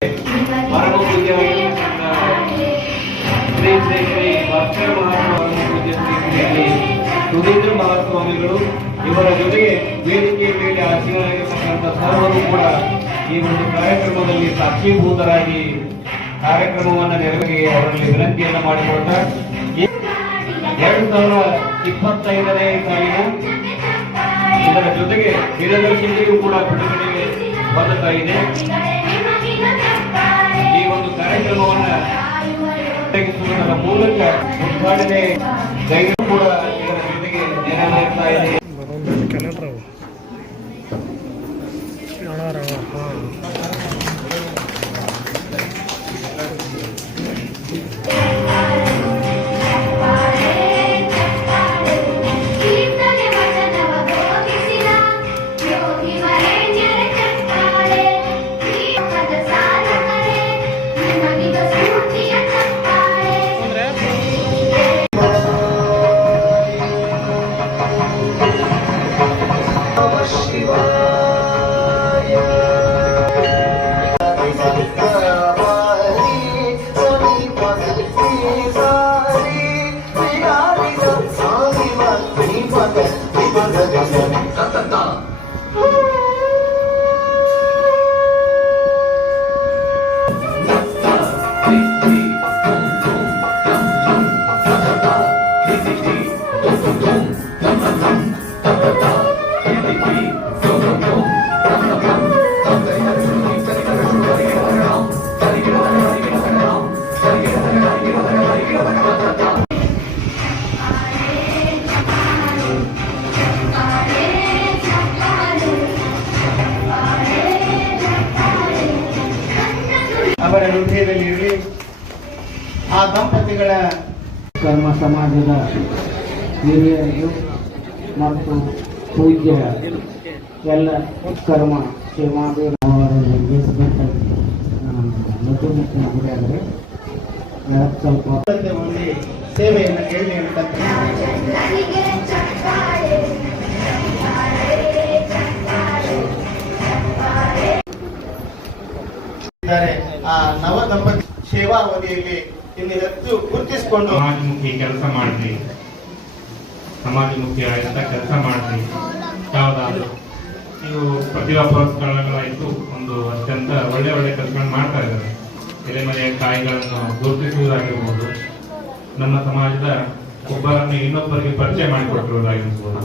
ಪರಮ ಪೂಜ್ಯ ಶ್ರೀ ಶ್ರೀ ಶ್ರೀ ಭಕ್ತ ಸುಧೀಂದ್ರ ಮಹಾಸ್ವಾಮಿಗಳು ಇವರ ಜೊತೆಗೆ ವೇದಿಕೆ ಮೇಲೆ ಆಸೀನರಾಗಿರ್ತಕ್ಕಂಥ ಸರ್ವರು ಕೂಡ ಈ ಒಂದು ಕಾರ್ಯಕ್ರಮದಲ್ಲಿ ಸಾಕ್ಷೀಭೂತರಾಗಿ ಕಾರ್ಯಕ್ರಮವನ್ನು ನೆರವಿಗೆ ಅವರಲ್ಲಿ ವಿನಂತಿಯನ್ನು ಮಾಡಿಕೊಳ್ತಾ ಎರಡು ಸಾವಿರ ಇಪ್ಪತ್ತೈದನೇ ಸಾಲಿನ ಇದರ ಜೊತೆಗೆ ದಿನದರ್ಶಿಕೆಯೂ ಕೂಡ ಬಿಡುಗಡೆಗೆ ಬಂದುತ್ತಾ ಇದೆ ಈ ಒಂದು ಕಾರ್ಯಕ್ರಮವನ್ನ ಒದಗಿಸುವುದರ ಮೂಲಕ ಉದ್ಘಾಟನೆ ಕೂಡ ಇದರ ಜೊತೆಗೆ ನೆರವೇರ್ತಾ ಇದೆ. Jesus. ಅವರ ಹೃದಯದಲ್ಲಿ ಇರಲಿ. ಆ ದಂಪತಿಗಳ ಕರ್ಮ ಸಮಾಜದ ಹಿರಿಯರಿಗೂ ಮತ್ತು ಪೂಜ್ಯ ಎಲ್ಲ ಕರ್ಮ ಮಧ್ಯಮುಖ್ಯ ಗುರಿಯಾದರೆ ಸ್ವಲ್ಪ ಒಂದು ಸೇವೆಯನ್ನು ಹೇಳಿ ಅಂತ ನನಗೆ ಚಪ್ಪಾಳೆ ಇದ್ದಾರೆ. ಆ ನವ ದಂಪತಿ ಸೇವಾ ಅವಧಿಯಲ್ಲಿ ಇನ್ನು ಹೆಚ್ಚು ಗುರುತಿಸಿಕೊಂಡು ಸಮಾಜಮುಖಿ ಕೆಲಸ ಮಾಡ್ರಿ ಸಮಾಜಮುಖಿ ಕೆಲಸ ಮಾಡ್ರಿ ಯಾವ್ದಾದ್ರು ನೀವು ಪ್ರತಿಭಾ ಪುರಸ್ಕಾರಗಳಾಯ್ತು ಒಂದು ಅತ್ಯಂತ ಒಳ್ಳೆ ಒಳ್ಳೆ ಕೆಲಸಗಳನ್ನ ಮಾಡ್ತಾ ಇದ್ದಾರೆ. ಎಲೆಮರೆಯ ಕಾಯಿಗಳನ್ನು ಗುರುತಿಸುವುದಾಗಿರ್ಬೋದು, ನಮ್ಮ ಸಮಾಜದ ಒಬ್ಬರನ್ನು ಇನ್ನೊಬ್ಬರಿಗೆ ಪರಿಚಯ ಮಾಡಿಕೊಟ್ಟಿರುವುದಾಗಿರ್ಬೋದು.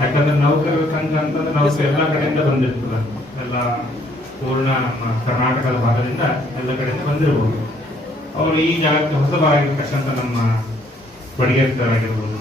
ಯಾಕಂದ್ರೆ ನೌಕರರ ಸಂಘ ಅಂತಂದ್ರೆ ನೌಕರ ಎಲ್ಲ ಕಡೆಯಿಂದ ಬಂದಿರ್ತದ. ಎಲ್ಲ ಪೂರ್ಣ ನಮ್ಮ ಕರ್ನಾಟಕದ ಭಾಗದಿಂದ ಎಲ್ಲ ಕಡೆಯಿಂದ ಬಂದಿರಬಹುದು ಅವರು ಈ ಜಾಗಕ್ಕೆ ಹೊಸಬರಾಗಿರ್ತಕ್ಕಂಥ ನಮ್ಮ ಬಡಿಗೆರ್ತರಾಗಿರ್ಬೋದು